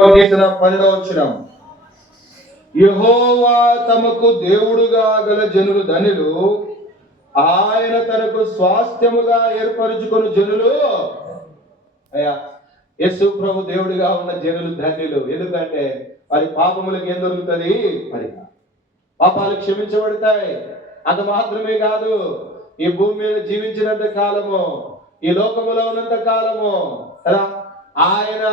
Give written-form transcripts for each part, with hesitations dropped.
12 యెహోవా తమకు దేవుడుగా గల జనులు ధనులు, ఆయన తనకు స్వాస్థ్యముగా ఏర్పరచుకొని జనులు. అయ్యా, యేసు ప్రభు దేవుడిగా ఉన్న జనులు ధన్యులు. ఎందుకంటే వారి పాపములకు ఏం దొరుకుతుంది? మరి పాపాలు క్షమించబడతాయి. అంత మాత్రమే కాదు, ఈ భూమి మీద జీవించినంత కాలము, ఈ లోకములో ఉన్నంత కాలము ఆయన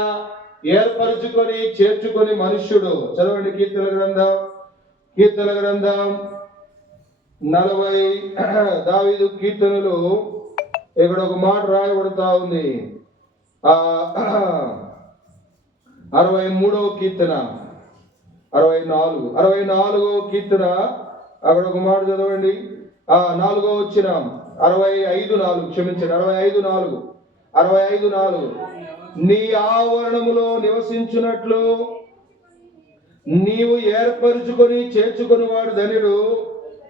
ఏర్పరచుకొని చేర్చుకొని మనుష్యుడు. చదవండి కీర్తన గ్రంథం 40 దావీదు కీర్తనలు. ఇక్కడ ఒక మాట రాయబడుతా ఉంది. 63వ కీర్తన 64వ కీర్తన. అక్కడ ఒక మాట చదవండి. 4వ వచనం 65:4 క్షమించండి 65:4 నీ ఆవరణములో నివసించున్నట్లు నీవు ఏర్పరచుకొని చేర్చుకుని వాడు ధనుడు.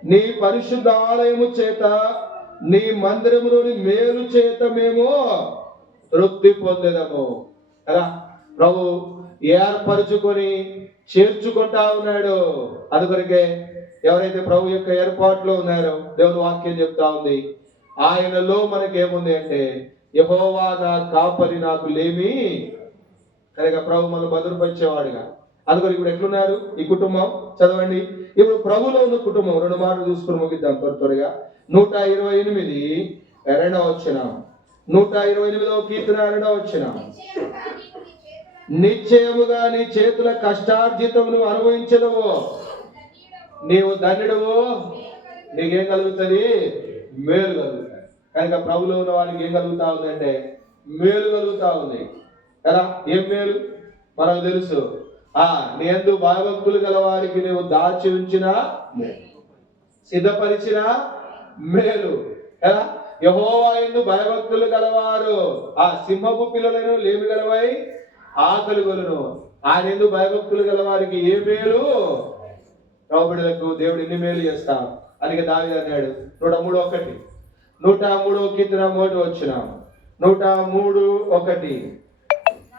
నీ పరిశుద్ధ ఆలయము చేత, నీ మందిరములోని మేలు చేత మేము తృప్తి పొందేదము. కదా, ప్రభు ఏర్పరచుకొని చేర్చుకుంటా ఉన్నాడు. అందుకొరకే ఎవరైతే ప్రభు యొక్క ఏర్పాటులో ఉన్నారో దేవుని వాక్యం చెప్తా ఉంది, ఆయనలో మనకేముంది అంటే యెహోవా నా కాపరి, నాకు లేమి. కనుక ప్రభు మనం భద్రపరిచేవాడుగా. అందుకని ఇప్పుడు ఎట్లున్నారు ఈ కుటుంబం? చదవండి. ఇప్పుడు ప్రభులో ఉన్న కుటుంబం 2 మాటలు చూసుకుని ముగిద్దాం త్వరగా. 128 2వ వచనం. 128వ కీర్తన 2వ వచనం. నిశ్చయముగా నీ చేతుల కష్టార్జితమును అనుభవించదవు, నీవు ధన్యుడవు. నీకేం కలుగుతుంది? మేలు కలుగుతుంది. కనుక ప్రభులో ఉన్న వారికి ఏం కలుగుతా ఉంది అంటే మేలు కలుగుతా ఉంది కదా. ఏం మేలు మనకు తెలుసు. నీ యందు భయభక్తులు గల వారికి నీవు దాచి ఉంచిన సిద్ధపరిచిన మేలు కదా. యెహోవా యందు భయభక్తులు గలవారు సింహపు పిల్లలను లేమి గలవై ఆకలి గొలును. ఆయన యందు భయభక్తులు గల వారికి ఏ మేలు? ప్రభుడులకు దేవుడు ఎన్ని మేలు చేస్తా అని దావీదు అన్నాడు. 103వ కీర్తన 1వ వచనం. 103:1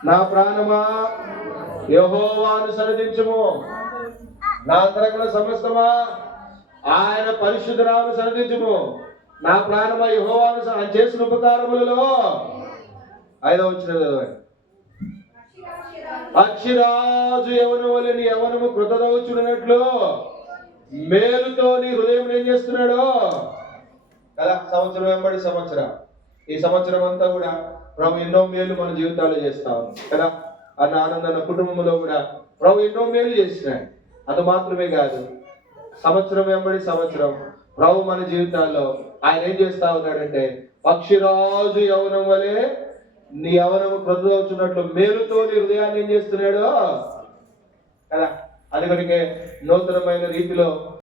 నా ప్రాణమా యెహోవాను సన్నిధించుము, నా అంతరంగ సమస్తమా ఆయన పరిశుద్ధ నామమును సన్నిధించుము. నా ప్రాణమా యెహోవాను ఆయన చేసిన ఉపకారములలో 5వ వచనం చదవండి. పక్షిరాజు యవనం వలె నీ యవనము కృతదవుచున్నట్లు మేలుతో నీ హృదయం ఏం చేస్తున్నాడు కదా. సంవత్సరం వెంబడి సంవత్సరం, ఈ సంవత్సరం అంతా కూడా ప్రభు ఎన్నో మేలు మన జీవితాల్లో చేస్తా ఉంది కదా. అన్న ఆనందన్న కుటుంబంలో కూడా ప్రభు ఎన్నో మేలు చేసినాడు. అది మాత్రమే కాదు, సంవత్సరం వెంబడి సంవత్సరం ప్రభు మన జీవితాల్లో ఆయన ఏం చేస్తా ఉన్నాడంటే పక్షిరాజు యవనం వలె నీ యవనము క్రొత్తదవుచున్నట్లు మేలుతో నీ హృదయాన్ని ఏం చేస్తున్నాడు కదా. అందుకనికే నూతనమైన రీతిలో